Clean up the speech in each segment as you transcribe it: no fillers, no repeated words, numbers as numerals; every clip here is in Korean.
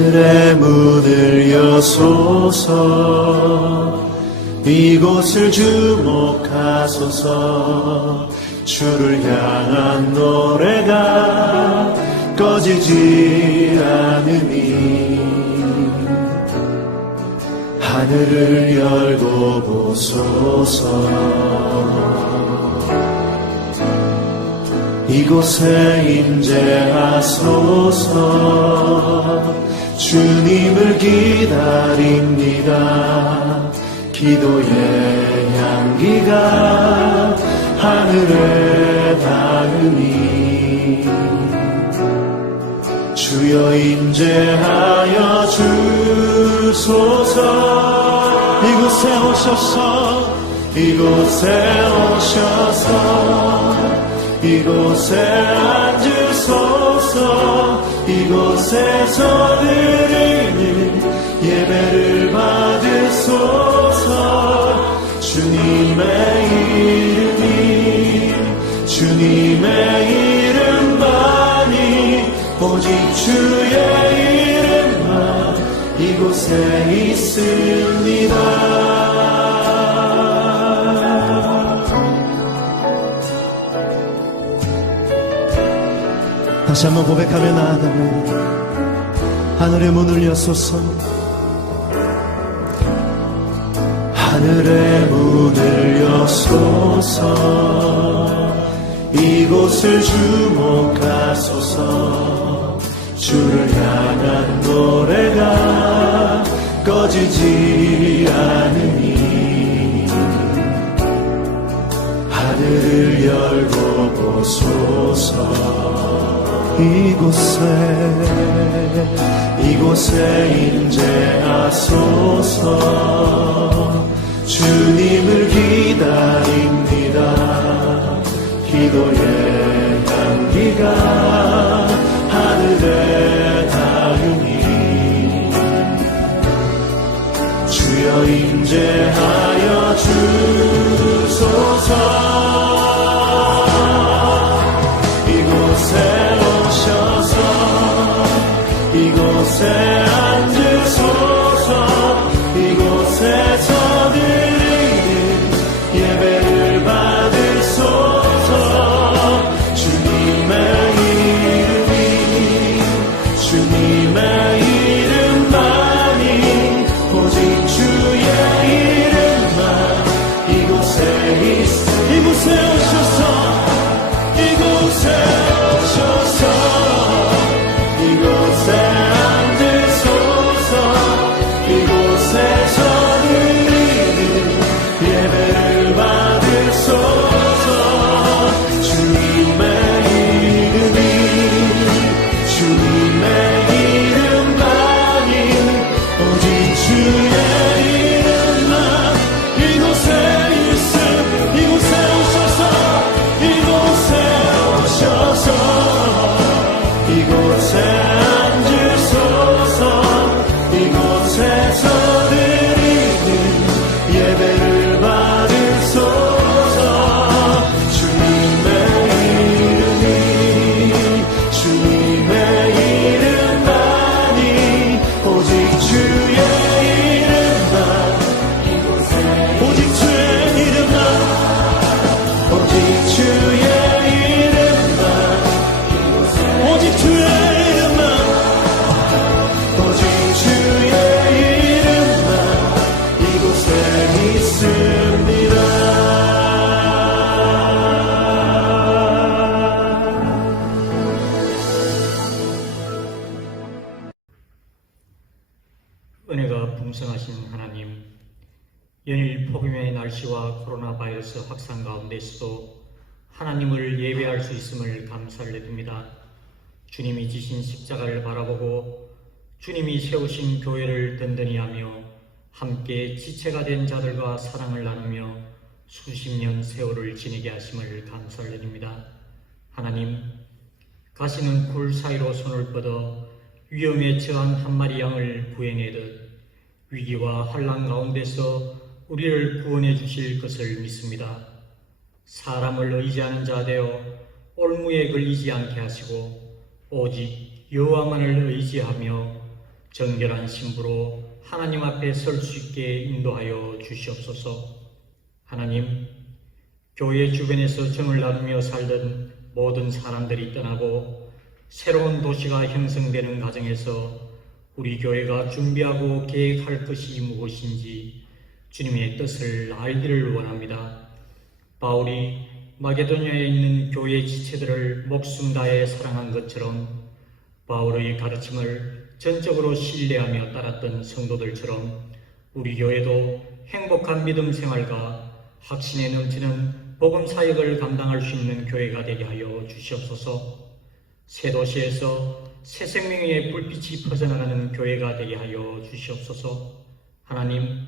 하늘의 문을 여소서. 이곳을 주목하소서. 주를 향한 노래가 꺼지지 않으니 하늘을 열고 보소서. 이곳에 임재하소서. 주님을 기다립니다. 기도의 향기가 하늘에 닿으니 주여 임재하여 주소서. 이곳에 오셔서 이곳에 오셔서 이곳에 앉으소서. 이곳에서 드리는 예배를 받으소서. 주님의 이름이 주님의 이름만이 오직 주의 이름만 이곳에 있습니다. 다시 한번 고백하며 나아가면 하늘의 문을 여소서. 하늘의 문을 여소서. 이곳을 주목하소서. 주를 향한 노래가 꺼지지 않으니 하늘을 열고 보소서. 이곳에 임재하소서. 주님을 기다립니다. 기도의 향기가 하늘에 닿으니 주여 임재하여 주소서. 이곳에 앉으소서. 이곳에서 드리는 예배를 받으소서. 주님의 이름이 주님의 이름만이 오직 주의 이름만 이곳에 이곳에 오셔서 이곳에 오셔서 이곳에 앉으소서. 이곳에서 드리는 예배를 받으소서. 주님의 이름이 주님의 이름만이 오직 주의 이름만 이곳에 있음. 이곳에 오셔서 이곳에 오셔서 이곳에 앉으소서. 이곳에서 드리는 예배를 받으소서. 주님의 이름이 주님의 이름만이 오직 주의 이름만 오직 주의 이름만 오직 주의 이름만 오직 주의 이름만 오직 주의 이름만 이곳에 있습니다. 은혜가 풍성하신 하나님, 연일 폭염의 날씨와 코로나 바이러스 확산 가운데서도 하나님을 예배할 수 있음을 감사를 드립니다. 주님이 지신 십자가를 바라보고 주님이 세우신 교회를 든든히 하며 함께 지체가 된 자들과 사랑을 나누며 수십 년 세월을 지내게 하심을 감사를 드립니다. 하나님, 가시는 굴 사이로 손을 뻗어 위험에 처한 한 마리 양을 구해내듯 위기와 환난 가운데서 우리를 구원해 주실 것을 믿습니다. 사람을 의지하는 자 되어 올무에 걸리지 않게 하시고 오직 여호와만을 의지하며 정결한 신부로 하나님 앞에 설 수 있게 인도하여 주시옵소서. 하나님, 교회 주변에서 정을 나누며 살던 모든 사람들이 떠나고 새로운 도시가 형성되는 과정에서 우리 교회가 준비하고 계획할 것이 무엇인지 주님의 뜻을 알기를 원합니다. 바울이 마게도냐에 있는 교회 지체들을 목숨 다해 사랑한 것처럼 바울의 가르침을 전적으로 신뢰하며 따랐던 성도들처럼 우리 교회도 행복한 믿음 생활과 확신에 넘치는 복음 사역을 감당할 수 있는 교회가 되게 하여 주시옵소서. 새 도시에서 새 생명의 불빛이 퍼져나가는 교회가 되게 하여 주시옵소서. 하나님,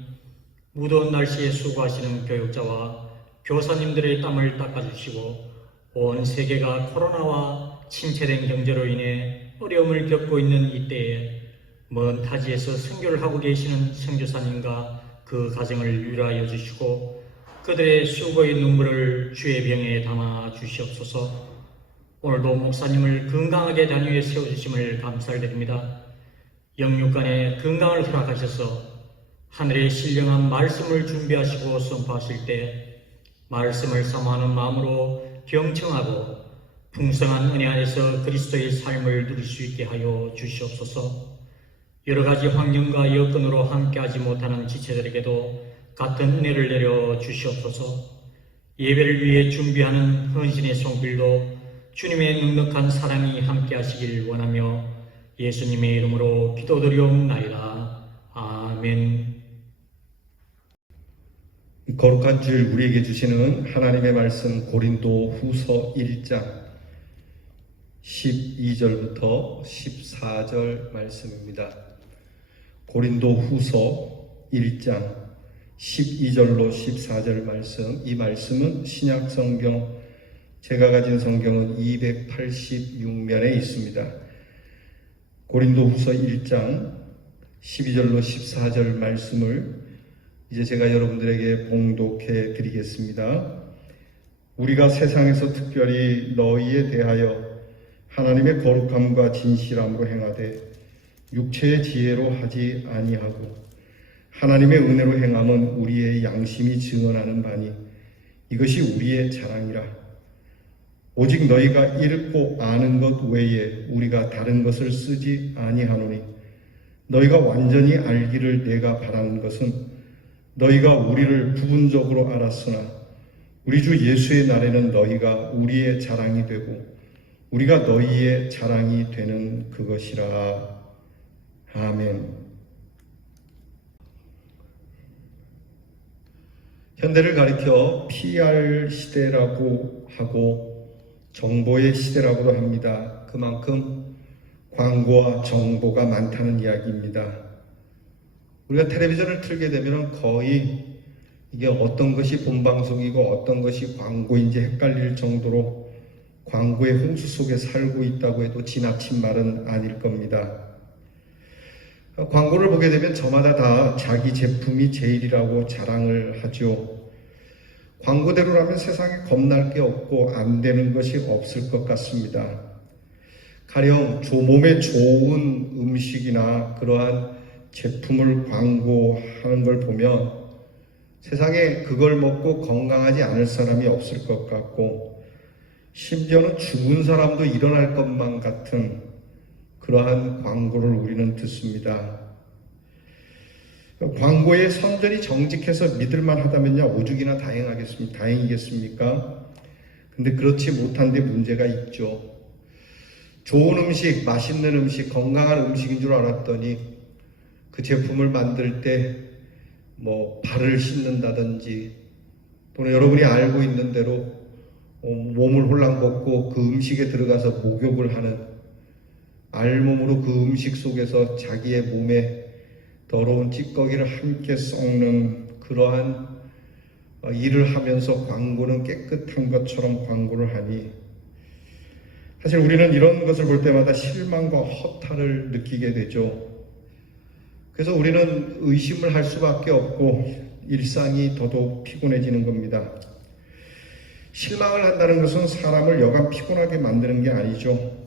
무더운 날씨에 수고하시는 교육자와 교사님들의 땀을 닦아주시고 온 세계가 코로나와 침체된 경제로 인해 어려움을 겪고 있는 이때에 먼 타지에서 선교를 하고 계시는 선교사님과 그 가정을 위로하여 주시고 그들의 수고의 눈물을 주의 병에 담아 주시옵소서. 오늘도 목사님을 건강하게 단위에 세워주심을 감사드립니다. 영육간에 건강을 허락하셔서 하늘의 신령한 말씀을 준비하시고 선포하실 때 말씀을 사모하는 마음으로 경청하고 풍성한 은혜 안에서 그리스도의 삶을 누릴 수 있게 하여 주시옵소서. 여러 가지 환경과 여건으로 함께하지 못하는 지체들에게도 같은 은혜를 내려 주시옵소서. 예배를 위해 준비하는 헌신의 손길도 주님의 넉넉한 사랑이 함께하시길 원하며 예수님의 이름으로 기도드리옵나이다. 아멘. 거룩한 주일 우리에게 주시는 하나님의 말씀 고린도 후서 1장 12절부터 14절 말씀입니다. 고린도 후서 1장 12절로 14절 말씀, 이 말씀은 신약 성경, 제가 가진 성경은 286면에 있습니다. 고린도 후서 1장 12절로 14절 말씀을 이제 제가 여러분들에게 봉독해 드리겠습니다. 우리가 세상에서 특별히 너희에 대하여 하나님의 거룩함과 진실함으로 행하되 육체의 지혜로 하지 아니하고 하나님의 은혜로 행함은 우리의 양심이 증언하는 바니 이것이 우리의 자랑이라. 오직 너희가 읽고 아는 것 외에 우리가 다른 것을 쓰지 아니하노니 너희가 완전히 알기를 내가 바라는 것은 너희가 우리를 부분적으로 알았으나 우리 주 예수의 날에는 너희가 우리의 자랑이 되고 우리가 너희의 자랑이 되는 그것이라. 아멘. 현대를 가리켜 PR 시대라고 하고 정보의 시대라고도 합니다. 그만큼 광고와 정보가 많다는 이야기입니다. 우리가 텔레비전을 틀게 되면 거의 이게 어떤 것이 본방송이고 어떤 것이 광고인지 헷갈릴 정도로 광고의 홍수 속에 살고 있다고 해도 지나친 말은 아닐 겁니다. 광고를 보게 되면 저마다 다 자기 제품이 제일이라고 자랑을 하죠. 광고대로라면 세상에 겁날 게 없고 안 되는 것이 없을 것 같습니다. 가령 몸에 좋은 음식이나 그러한 제품을 광고하는 걸 보면 세상에 그걸 먹고 건강하지 않을 사람이 없을 것 같고 심지어는 죽은 사람도 일어날 것만 같은 그러한 광고를 우리는 듣습니다. 광고에 선전이 정직해서 믿을만 하다면야 오죽이나 다행이겠습니까? 근데 그렇지 못한 데 문제가 있죠. 좋은 음식, 맛있는 음식, 건강한 음식인 줄 알았더니 그 제품을 만들 때 발을 씻는다든지 또는 여러분이 알고 있는 대로 몸을 홀랑 벗고 그 음식에 들어가서 목욕을 하는 알몸으로 그 음식 속에서 자기의 몸에 더러운 찌꺼기를 함께 썩는 그러한 일을 하면서 광고는 깨끗한 것처럼 광고를 하니 사실 우리는 이런 것을 볼 때마다 실망과 허탈을 느끼게 되죠. 그래서 우리는 의심을 할 수밖에 없고 일상이 더더욱 피곤해지는 겁니다. 실망을 한다는 것은 사람을 여간 피곤하게 만드는 게 아니죠.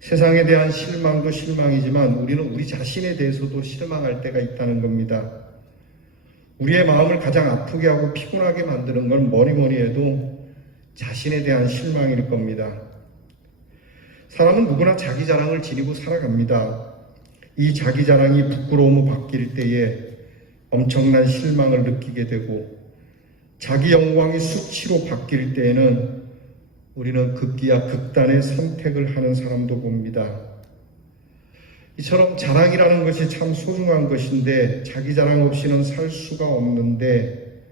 세상에 대한 실망도 실망이지만 우리는 우리 자신에 대해서도 실망할 때가 있다는 겁니다. 우리의 마음을 가장 아프게 하고 피곤하게 만드는 건 뭐니 해도 자신에 대한 실망일 겁니다. 사람은 누구나 자기 자랑을 지니고 살아갑니다. 이 자기 자랑이 부끄러움으로 바뀔 때에 엄청난 실망을 느끼게 되고 자기 영광이 수치로 바뀔 때에는 우리는 극기야 극단의 선택을 하는 사람도 봅니다. 이처럼 자랑이라는 것이 참 소중한 것인데 자기 자랑 없이는 살 수가 없는데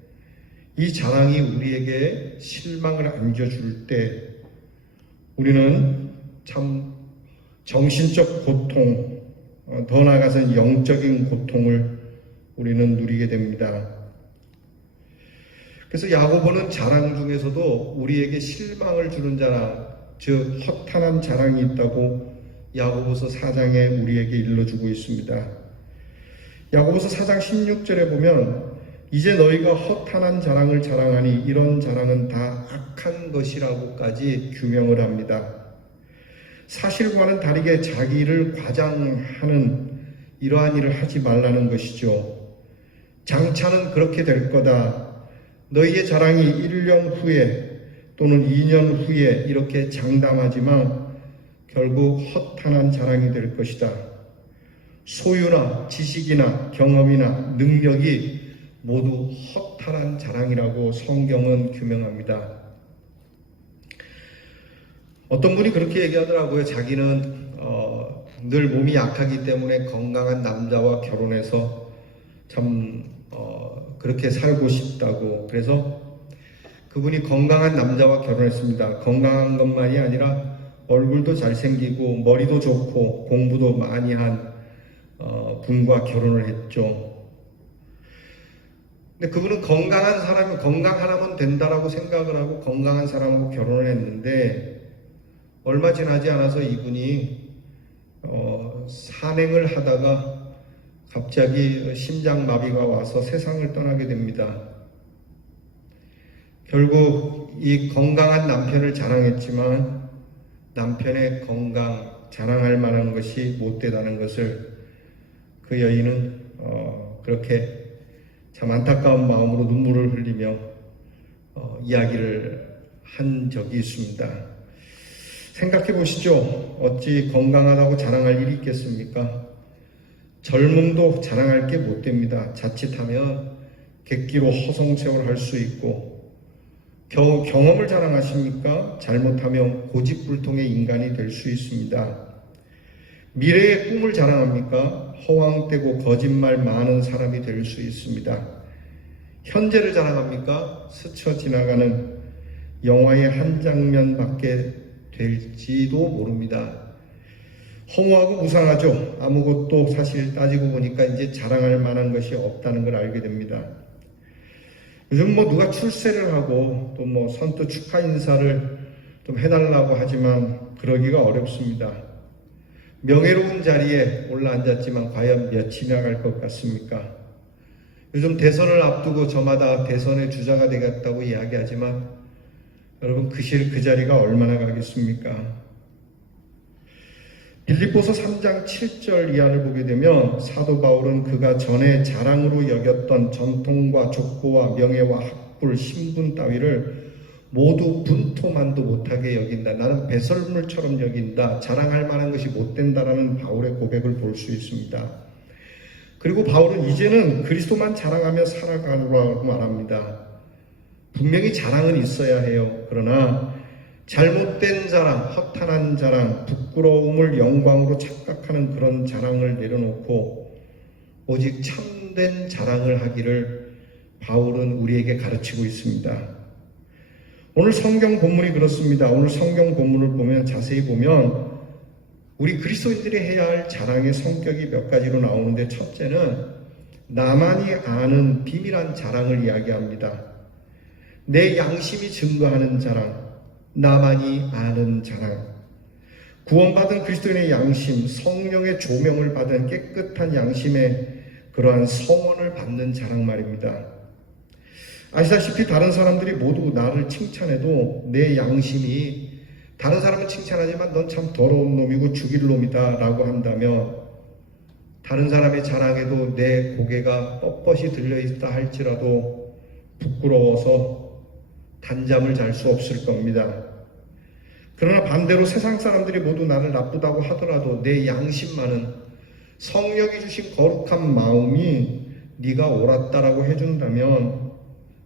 이 자랑이 우리에게 실망을 안겨줄 때 우리는 참 정신적 고통, 더 나아가서는 영적인 고통을 우리는 누리게 됩니다. 그래서 야고보는 자랑 중에서도 우리에게 실망을 주는 자랑, 즉 허탄한 자랑이 있다고 야고보서 4장에 우리에게 일러주고 있습니다. 야고보서 4장 16절에 보면 이제 너희가 허탄한 자랑을 자랑하니 이런 자랑은 다 악한 것이라고까지 규명을 합니다. 사실과는 다르게 자기를 과장하는 이러한 일을 하지 말라는 것이죠. 장차는 그렇게 될 거다. 너희의 자랑이 1년 후에 또는 2년 후에 이렇게 장담하지만 결국 허탄한 자랑이 될 것이다. 소유나 지식이나 경험이나 능력이 모두 허탄한 자랑이라고 성경은 규명합니다. 어떤 분이 그렇게 얘기하더라고요. 자기는 늘 몸이 약하기 때문에 건강한 남자와 결혼해서 참 그렇게 살고 싶다고. 그래서 그분이 건강한 남자와 결혼했습니다. 건강한 것만이 아니라 얼굴도 잘생기고 머리도 좋고 공부도 많이 한 분과 결혼을 했죠. 근데 그분은 건강한 사람이 건강하면 된다라고 생각을 하고 건강한 사람하고 결혼을 했는데 얼마 지나지 않아서 이분이 산행을 하다가 갑자기 심장마비가 와서 세상을 떠나게 됩니다. 결국 이 건강한 남편을 자랑했지만 남편의 건강 자랑할 만한 것이 못 되다는 것을 그 여인은 그렇게 참 안타까운 마음으로 눈물을 흘리며 이야기를 한 적이 있습니다. 생각해 보시죠. 어찌 건강하다고 자랑할 일이 있겠습니까? 젊음도 자랑할 게 못 됩니다. 자칫하면 객기로 허송세월 할 수 있고 겨우 경험을 자랑하십니까? 잘못하면 고집불통의 인간이 될 수 있습니다. 미래의 꿈을 자랑합니까? 허황되고 거짓말 많은 사람이 될 수 있습니다. 현재를 자랑합니까? 스쳐 지나가는 영화의 한 장면밖에 될지도 모릅니다. 허무하고 무상하죠. 아무것도 사실 따지고 보니까 이제 자랑할 만한 것이 없다는 걸 알게 됩니다. 요즘 누가 출세를 하고 또 선뜻 축하 인사를 좀 해달라고 하지만 그러기가 어렵습니다. 명예로운 자리에 올라앉았지만 과연 몇이나 갈 것 같습니까? 요즘 대선을 앞두고 저마다 대선의 주자가 되겠다고 이야기하지만 여러분 그 자리가 얼마나 가겠습니까? 빌립보서 3장 7절 이하를 보게 되면 사도 바울은 그가 전에 자랑으로 여겼던 전통과 족보와 명예와 학불, 신분 따위를 모두 분토만도 못하게 여긴다. 나는 배설물처럼 여긴다. 자랑할 만한 것이 못 된다라는 바울의 고백을 볼 수 있습니다. 그리고 바울은 이제는 그리스도만 자랑하며 살아가라고 말합니다. 분명히 자랑은 있어야 해요. 그러나 잘못된 자랑, 허탄한 자랑, 부끄러움을 영광으로 착각하는 그런 자랑을 내려놓고 오직 참된 자랑을 하기를 바울은 우리에게 가르치고 있습니다. 오늘 성경 본문이 그렇습니다. 오늘 성경 본문을 보면 자세히 보면 우리 그리스도인들이 해야 할 자랑의 성격이 몇 가지로 나오는데 첫째는 나만이 아는 비밀한 자랑을 이야기합니다. 내 양심이 증거하는 자랑, 나만이 아는 자랑. 구원받은 그리스도인의 양심, 성령의 조명을 받은 깨끗한 양심의 그러한 성원을 받는 자랑 말입니다. 아시다시피 다른 사람들이 모두 나를 칭찬해도 내 양심이 다른 사람은 칭찬하지만 넌 참 더러운 놈이고 죽일 놈이다 라고 한다면 다른 사람의 자랑에도 내 고개가 뻣뻣이 들려있다 할지라도 부끄러워서 단잠을 잘 수 없을 겁니다. 그러나 반대로 세상 사람들이 모두 나를 나쁘다고 하더라도 내 양심만은 성령이 주신 거룩한 마음이 네가 옳았다라고 해준다면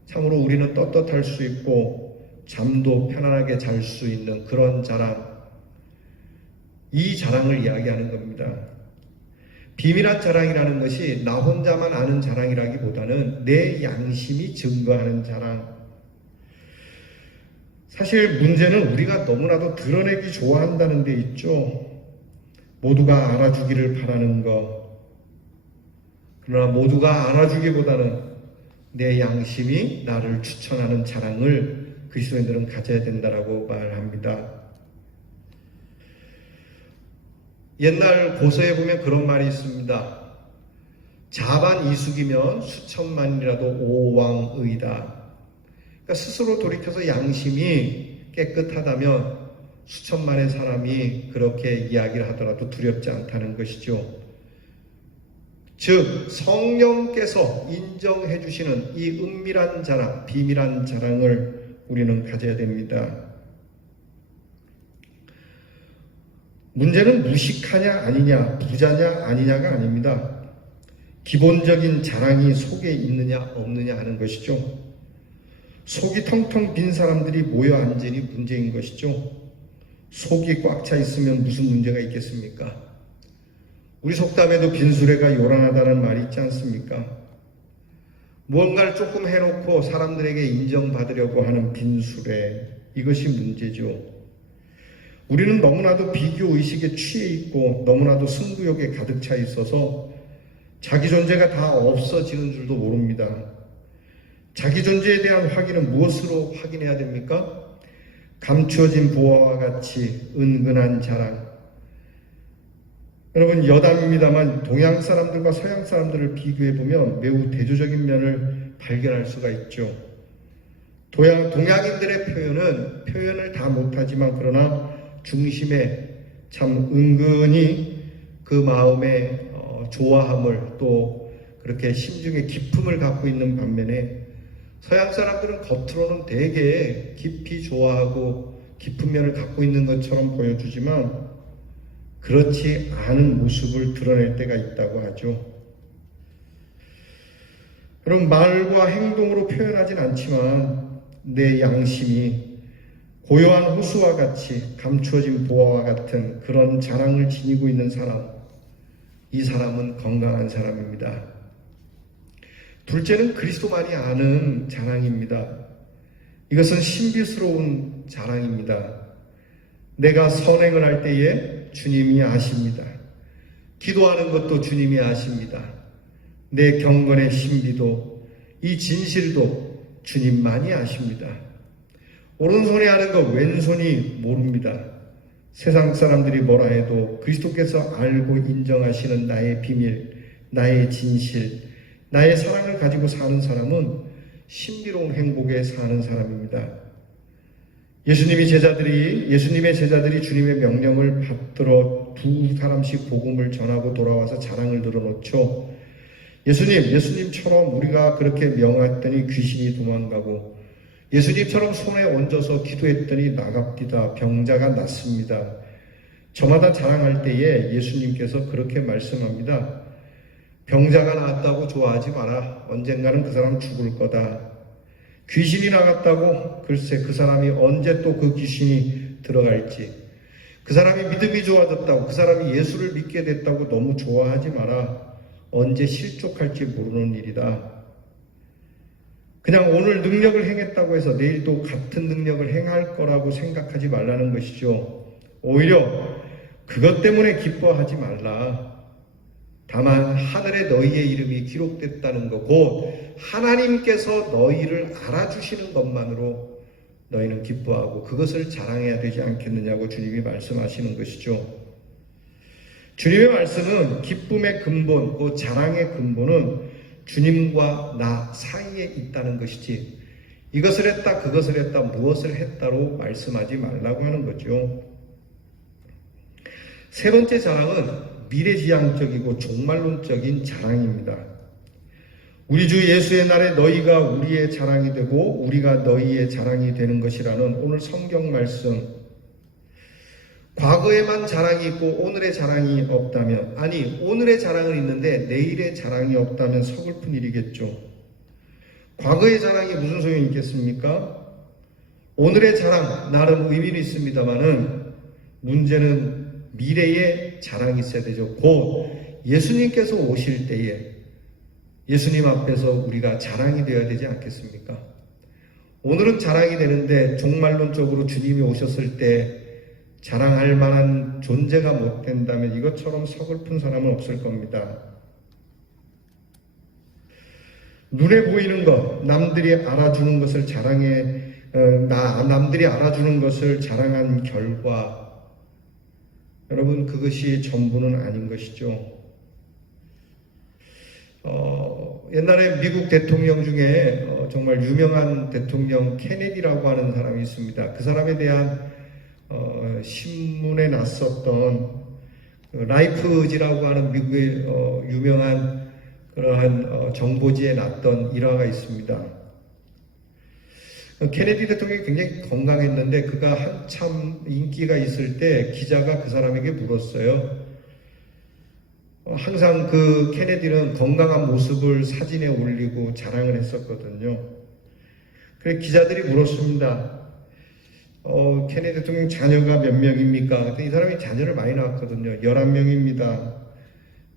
참으로 우리는 떳떳할 수 있고 잠도 편안하게 잘 수 있는 그런 자랑, 이 자랑을 이야기하는 겁니다. 비밀한 자랑이라는 것이 나 혼자만 아는 자랑이라기보다는 내 양심이 증거하는 자랑. 사실 문제는 우리가 너무나도 드러내기 좋아한다는 데 있죠. 모두가 알아주기를 바라는 것. 그러나 모두가 알아주기보다는 내 양심이 나를 추천하는 자랑을 그리스도인들은 가져야 된다라고 말합니다. 옛날 고서에 보면 그런 말이 있습니다. 자반 이숙이면 수천만이라도 오왕의다. 그러니까 스스로 돌이켜서 양심이 깨끗하다면 수천만의 사람이 그렇게 이야기를 하더라도 두렵지 않다는 것이죠. 즉 성령께서 인정해 주시는 이 은밀한 자랑, 비밀한 자랑을 우리는 가져야 됩니다. 문제는 무식하냐 아니냐, 부자냐 아니냐가 아닙니다. 기본적인 자랑이 속에 있느냐 없느냐 하는 것이죠. 속이 텅텅 빈 사람들이 모여 앉으니 문제인 것이죠. 속이 꽉 차 있으면 무슨 문제가 있겠습니까? 우리 속담에도 빈수레가 요란하다는 말이 있지 않습니까? 무언가를 조금 해놓고 사람들에게 인정받으려고 하는 빈수레, 이것이 문제죠. 우리는 너무나도 비교의식에 취해 있고 너무나도 승부욕에 가득 차 있어서 자기 존재가 다 없어지는 줄도 모릅니다. 자기 존재에 대한 확인은 무엇으로 확인해야 됩니까? 감추어진 보화와 같이 은근한 자랑. 여러분, 여담입니다만 동양 사람들과 서양 사람들을 비교해보면 매우 대조적인 면을 발견할 수가 있죠. 동양인들의 표현을 다 못하지만 그러나 중심에 참 은근히 그 마음의 좋아함을 또 그렇게 심중에 기품을 갖고 있는 반면에 서양 사람들은 겉으로는 되게 깊이 좋아하고 깊은 면을 갖고 있는 것처럼 보여주지만 그렇지 않은 모습을 드러낼 때가 있다고 하죠. 그럼 말과 행동으로 표현하진 않지만 내 양심이 고요한 호수와 같이 감추어진 보화와 같은 그런 자랑을 지니고 있는 사람, 이 사람은 건강한 사람입니다. 둘째는 그리스도만이 아는 자랑입니다. 이것은 신비스러운 자랑입니다. 내가 선행을 할 때에 주님이 아십니다. 기도하는 것도 주님이 아십니다. 내 경건의 신비도, 이 진실도 주님만이 아십니다. 오른손이 하는 것 왼손이 모릅니다. 세상 사람들이 뭐라 해도 그리스도께서 알고 인정하시는 나의 비밀, 나의 진실, 나의 사랑을 가지고 사는 사람은 신비로운 행복에 사는 사람입니다. 예수님의 제자들이 주님의 명령을 받들어 두 사람씩 복음을 전하고 돌아와서 자랑을 늘어놓죠. 예수님처럼 우리가 그렇게 명했더니 귀신이 도망가고 예수님처럼 손에 얹어서 기도했더니 나갑디다. 병자가 낫습니다. 저마다 자랑할 때에 예수님께서 그렇게 말씀합니다. 병자가 나았다고 좋아하지 마라. 언젠가는 그 사람 죽을 거다. 귀신이 나갔다고 글쎄 그 사람이 언제 또 그 귀신이 들어갈지, 그 사람이 믿음이 좋아졌다고, 그 사람이 예수를 믿게 됐다고 너무 좋아하지 마라. 언제 실족할지 모르는 일이다. 그냥 오늘 능력을 행했다고 해서 내일도 같은 능력을 행할 거라고 생각하지 말라는 것이죠. 오히려 그것 때문에 기뻐하지 말라. 다만 하늘에 너희의 이름이 기록됐다는 것, 곧 하나님께서 너희를 알아주시는 것만으로 너희는 기뻐하고 그것을 자랑해야 되지 않겠느냐고 주님이 말씀하시는 것이죠. 주님의 말씀은 기쁨의 근본, 그 자랑의 근본은 주님과 나 사이에 있다는 것이지 이것을 했다, 그것을 했다, 무엇을 했다로 말씀하지 말라고 하는 거죠. 세 번째 자랑은 미래지향적이고 종말론적인 자랑입니다. 우리 주 예수의 날에 너희가 우리의 자랑이 되고 우리가 너희의 자랑이 되는 것이라는 오늘 성경 말씀, 과거에만 자랑이 있고 오늘의 자랑이 없다면, 아니 오늘의 자랑은 있는데 내일의 자랑이 없다면 서글픈 일이겠죠. 과거의 자랑이 무슨 소용이 있겠습니까? 오늘의 자랑 나름 의미는 있습니다만은 문제는 미래의 자랑이 있어야 되죠. 곧 예수님께서 오실 때에 예수님 앞에서 우리가 자랑이 되어야 되지 않겠습니까? 오늘은 자랑이 되는데 종말론적으로 주님이 오셨을 때 자랑할 만한 존재가 못 된다면 이것처럼 서글픈 사람은 없을 겁니다. 눈에 보이는 것, 남들이 알아주는 것을 남들이 알아주는 것을 자랑한 결과, 여러분 그것이 전부는 아닌 것이죠. 옛날에 미국 대통령 중에 정말 유명한 대통령 케네디라고 하는 사람이 있습니다. 그 사람에 대한 신문에 났었던 라이프지라고 하는 미국의 유명한 그러한 정보지에 났던 일화가 있습니다. 케네디 대통령이 굉장히 건강했는데 그가 한참 인기가 있을 때 기자가 그 사람에게 물었어요. 항상 그 케네디는 건강한 모습을 사진에 올리고 자랑을 했었거든요. 그래서 기자들이 물었습니다. 케네디 대통령 자녀가 몇 명입니까? 그때 이 사람이 자녀를 많이 낳았거든요. 11명입니다.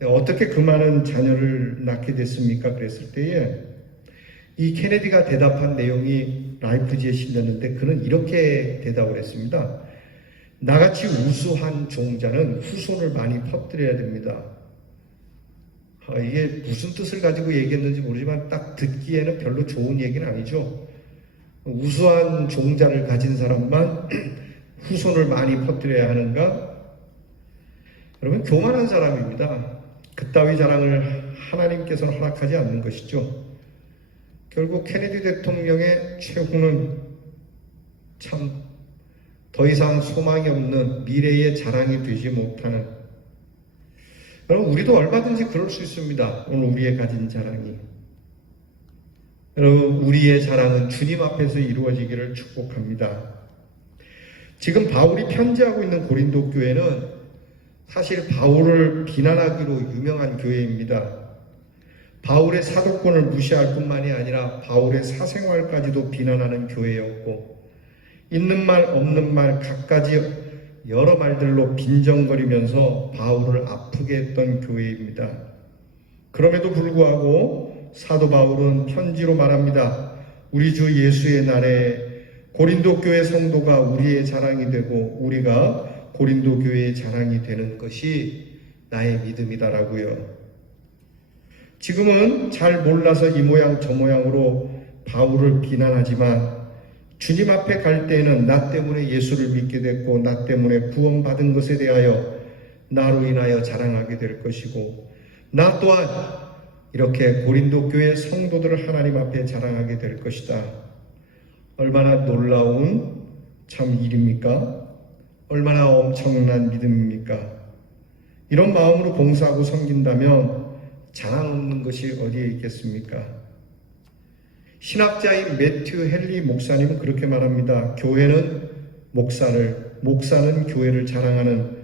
어떻게 그 많은 자녀를 낳게 됐습니까? 그랬을 때에 이 케네디가 대답한 내용이 라이프지에 실렸는데 그는 이렇게 대답을 했습니다. 나같이 우수한 종자는 후손을 많이 퍼뜨려야 됩니다. 이게 무슨 뜻을 가지고 얘기했는지 모르지만 딱 듣기에는 별로 좋은 얘기는 아니죠. 우수한 종자를 가진 사람만 후손을 많이 퍼뜨려야 하는가? 여러분 교만한 사람입니다. 그따위 자랑을 하나님께서는 허락하지 않는 것이죠. 결국 케네디 대통령의 최후는 참 더 이상 소망이 없는 미래의 자랑이 되지 못하는, 여러분 우리도 얼마든지 그럴 수 있습니다. 오늘 우리의 가진 자랑이, 여러분 우리의 자랑은 주님 앞에서 이루어지기를 축복합니다. 지금 바울이 편지하고 있는 고린도 교회는 사실 바울을 비난하기로 유명한 교회입니다. 바울의 사도권을 무시할 뿐만이 아니라 바울의 사생활까지도 비난하는 교회였고, 있는 말 없는 말 갖가지 여러 말들로 빈정거리면서 바울을 아프게 했던 교회입니다. 그럼에도 불구하고 사도 바울은 편지로 말합니다. 우리 주 예수의 날에 고린도 교회 성도가 우리의 자랑이 되고 우리가 고린도 교회의 자랑이 되는 것이 나의 믿음이다라고요. 지금은 잘 몰라서 이 모양 저 모양으로 바울을 비난하지만 주님 앞에 갈 때에는 나 때문에 예수를 믿게 됐고 나 때문에 구원받은 것에 대하여 나로 인하여 자랑하게 될 것이고, 나 또한 이렇게 고린도 교회 성도들을 하나님 앞에 자랑하게 될 것이다. 얼마나 놀라운 참 일입니까? 얼마나 엄청난 믿음입니까? 이런 마음으로 봉사하고 섬긴다면 자랑 없는 것이 어디에 있겠습니까? 신학자인 매튜 헨리 목사님은 그렇게 말합니다. 교회는 목사를, 목사는 교회를 자랑하는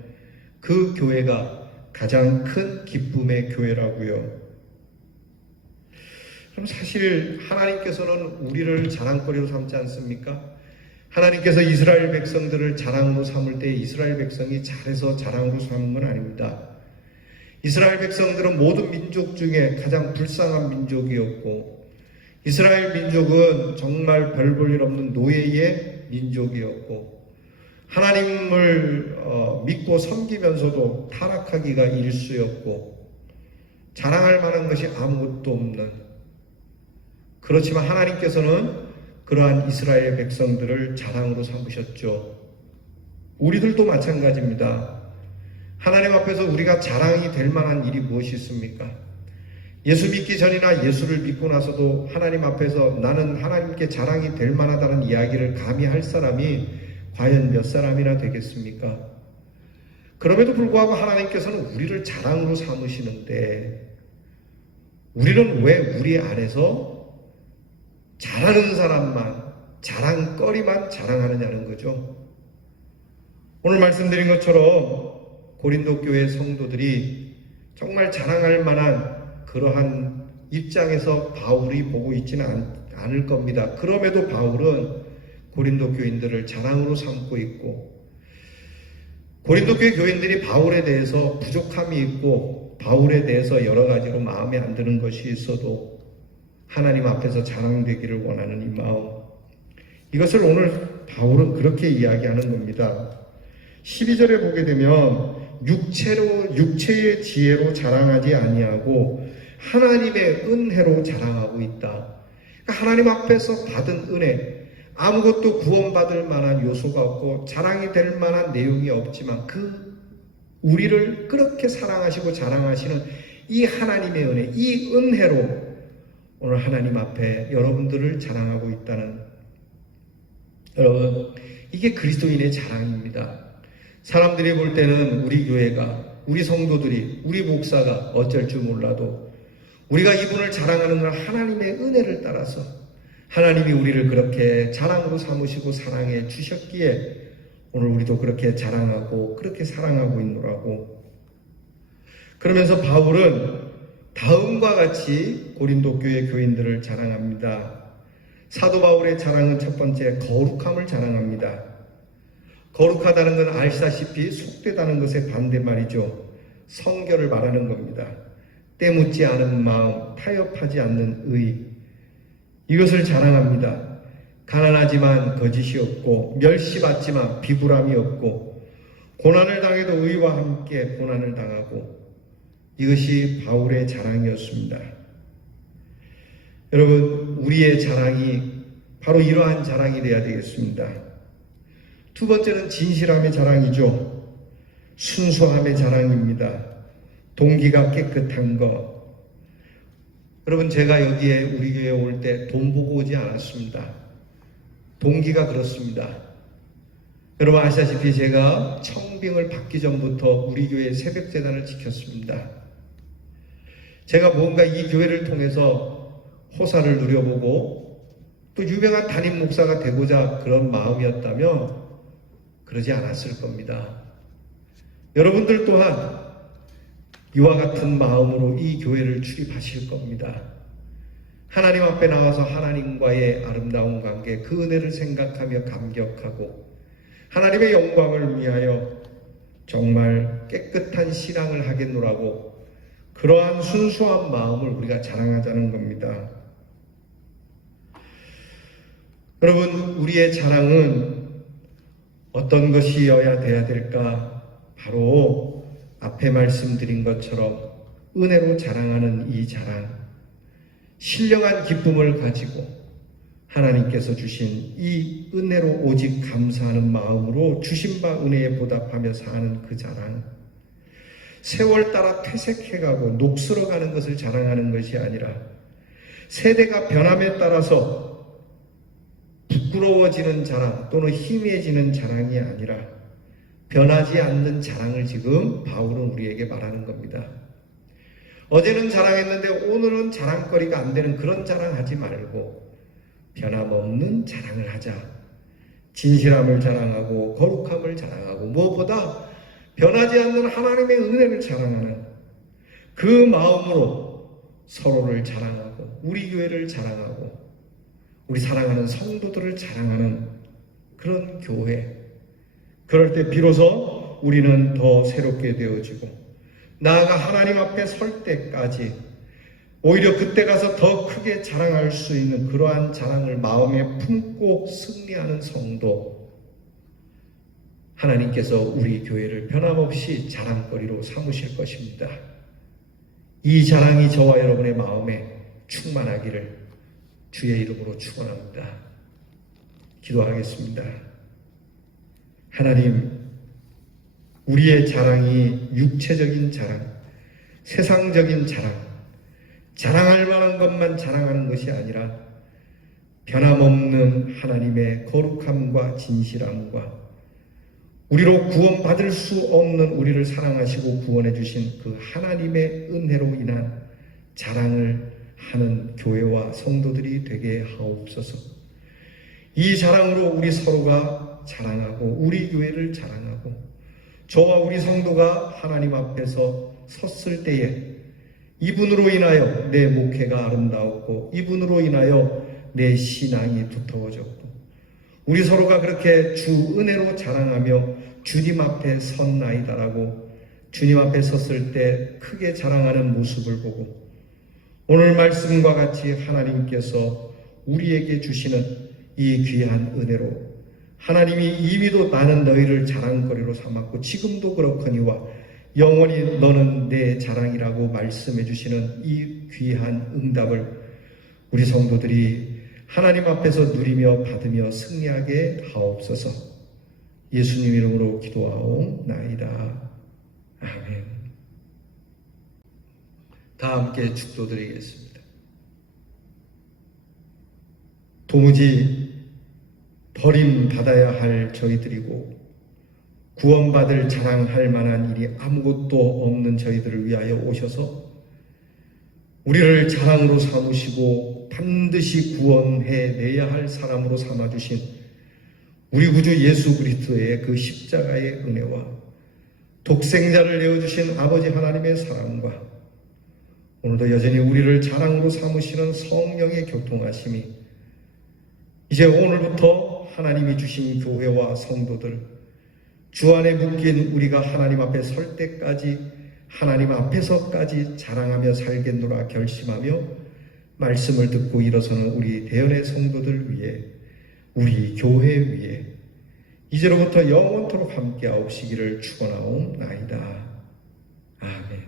그 교회가 가장 큰 기쁨의 교회라고요. 그럼 사실 하나님께서는 우리를 자랑거리로 삼지 않습니까? 하나님께서 이스라엘 백성들을 자랑으로 삼을 때 이스라엘 백성이 잘해서 자랑으로 삼은 건 아닙니다. 이스라엘 백성들은 모든 민족 중에 가장 불쌍한 민족이었고, 이스라엘 민족은 정말 별 볼 일 없는 노예의 민족이었고, 하나님을 믿고 섬기면서도 타락하기가 일쑤였고, 자랑할 만한 것이 아무것도 없는, 그렇지만 하나님께서는 그러한 이스라엘 백성들을 자랑으로 삼으셨죠. 우리들도 마찬가지입니다. 하나님 앞에서 우리가 자랑이 될 만한 일이 무엇이 있습니까? 예수 믿기 전이나 예수를 믿고 나서도 하나님 앞에서 나는 하나님께 자랑이 될 만하다는 이야기를 감히 할 사람이 과연 몇 사람이나 되겠습니까? 그럼에도 불구하고 하나님께서는 우리를 자랑으로 삼으시는데 우리는 왜 우리 안에서 잘하는 사람만, 자랑거리만 자랑하느냐는 거죠. 오늘 말씀드린 것처럼 고린도 교회 성도들이 정말 자랑할 만한 그러한 입장에서 바울이 보고 있지는 않을 겁니다. 그럼에도 바울은 고린도 교인들을 자랑으로 삼고 있고 고린도 교회 교인들이 바울에 대해서 부족함이 있고 바울에 대해서 여러 가지로 마음에 안 드는 것이 있어도 하나님 앞에서 자랑되기를 원하는 이 마음, 이것을 오늘 바울은 그렇게 이야기하는 겁니다. 12절에 보게 되면 육체의 지혜로 자랑하지 아니하고 하나님의 은혜로 자랑하고 있다. 그러니까 하나님 앞에서 받은 은혜, 아무것도 구원받을 만한 요소가 없고 자랑이 될 만한 내용이 없지만 우리를 그렇게 사랑하시고 자랑하시는 이 하나님의 은혜, 이 은혜로 오늘 하나님 앞에 여러분들을 자랑하고 있다는, 여러분, 이게 그리스도인의 자랑입니다. 사람들이 볼 때는 우리 교회가, 우리 성도들이, 우리 목사가 어쩔 줄 몰라도 우리가 이분을 자랑하는 건 하나님의 은혜를 따라서 하나님이 우리를 그렇게 자랑으로 삼으시고 사랑해 주셨기에 오늘 우리도 그렇게 자랑하고 그렇게 사랑하고 있노라고. 그러면서 바울은 다음과 같이 고린도 교회 교인들을 자랑합니다. 사도 바울의 자랑은 첫 번째 거룩함을 자랑합니다. 거룩하다는 건 아시다시피 속되다는 것의 반대말이죠. 성결을 말하는 겁니다. 때묻지 않은 마음, 타협하지 않는 의, 이것을 자랑합니다. 가난하지만 거짓이 없고 멸시받지만 비굴함이 없고 고난을 당해도 의와 함께 고난을 당하고, 이것이 바울의 자랑이었습니다. 여러분, 우리의 자랑이 바로 이러한 자랑이 되어야 되겠습니다. 두 번째는 진실함의 자랑이죠. 순수함의 자랑입니다. 동기가 깨끗한 것. 여러분, 제가 여기에 우리 교회에 올 때 돈 보고 오지 않았습니다. 동기가 그렇습니다. 여러분 아시다시피 제가 청빙을 받기 전부터 우리 교회 새벽재단을 지켰습니다. 제가 뭔가 이 교회를 통해서 호사를 누려보고 또 유명한 담임 목사가 되고자 그런 마음이었다면 그러지 않았을 겁니다. 여러분들 또한 이와 같은 마음으로 이 교회를 출입하실 겁니다. 하나님 앞에 나와서 하나님과의 아름다운 관계, 그 은혜를 생각하며 감격하고 하나님의 영광을 위하여 정말 깨끗한 신앙을 하겠노라고, 그러한 순수한 마음을 우리가 자랑하자는 겁니다. 여러분, 우리의 자랑은 어떤 것이어야 돼야 될까? 바로 앞에 말씀드린 것처럼 은혜로 자랑하는 이 자랑, 신령한 기쁨을 가지고 하나님께서 주신 이 은혜로 오직 감사하는 마음으로 주신 바 은혜에 보답하며 사는 그 자랑, 세월 따라 퇴색해가고 녹슬어가는 것을 자랑하는 것이 아니라 세대가 변함에 따라서 부끄러워지는 자랑 또는 희미해지는 자랑이 아니라 변하지 않는 자랑을 지금 바울은 우리에게 말하는 겁니다. 어제는 자랑했는데 오늘은 자랑거리가 안 되는 그런 자랑하지 말고 변함없는 자랑을 하자. 진실함을 자랑하고 거룩함을 자랑하고 무엇보다 변하지 않는 하나님의 은혜를 자랑하는 그 마음으로 서로를 자랑하고 우리 교회를 자랑하고 우리 사랑하는 성도들을 자랑하는 그런 교회. 그럴 때 비로소 우리는 더 새롭게 되어지고 나아가 하나님 앞에 설 때까지 오히려 그때 가서 더 크게 자랑할 수 있는 그러한 자랑을 마음에 품고 승리하는 성도, 하나님께서 우리 교회를 변함없이 자랑거리로 삼으실 것입니다. 이 자랑이 저와 여러분의 마음에 충만하기를 주의 이름으로 축원합니다. 기도하겠습니다. 하나님, 우리의 자랑이 육체적인 자랑, 세상적인 자랑, 자랑할 만한 것만 자랑하는 것이 아니라 변함없는 하나님의 거룩함과 진실함과 우리로 구원받을 수 없는 우리를 사랑하시고 구원해 주신 그 하나님의 은혜로 인한 자랑을 하는 교회와 성도들이 되게 하옵소서. 이 자랑으로 우리 서로가 자랑하고 우리 교회를 자랑하고 저와 우리 성도가 하나님 앞에서 섰을 때에 이분으로 인하여 내 목회가 아름다웠고 이분으로 인하여 내 신앙이 두터워졌고 우리 서로가 그렇게 주 은혜로 자랑하며 주님 앞에 섰나이다라고 주님 앞에 섰을 때 크게 자랑하는 모습을 보고 오늘 말씀과 같이 하나님께서 우리에게 주시는 이 귀한 은혜로 하나님이 이미도 나는 너희를 자랑거리로 삼았고 지금도 그렇거니와 영원히 너는 내 자랑이라고 말씀해 주시는 이 귀한 응답을 우리 성도들이 하나님 앞에서 누리며 받으며 승리하게 하옵소서. 예수님 이름으로 기도하옵나이다. 아멘. 다 함께 축도드리겠습니다. 도무지 버림받아야 할 저희들이고 구원받을 자랑할 만한 일이 아무것도 없는 저희들을 위하여 오셔서 우리를 자랑으로 삼으시고 반드시 구원해내야 할 사람으로 삼아주신 우리 구주 예수 그리스도의 그 십자가의 은혜와 독생자를 내어주신 아버지 하나님의 사랑과 오늘도 여전히 우리를 자랑으로 삼으시는 성령의 교통하심이 이제 오늘부터 하나님이 주신 교회와 성도들 주 안에 묶인 우리가 하나님 앞에 설 때까지 하나님 앞에서까지 자랑하며 살겠노라 결심하며 말씀을 듣고 일어서는 우리 대연의 성도들 위해 우리 교회 위에 이제로부터 영원토록 함께하옵시기를 축원하옵나이다. 아멘.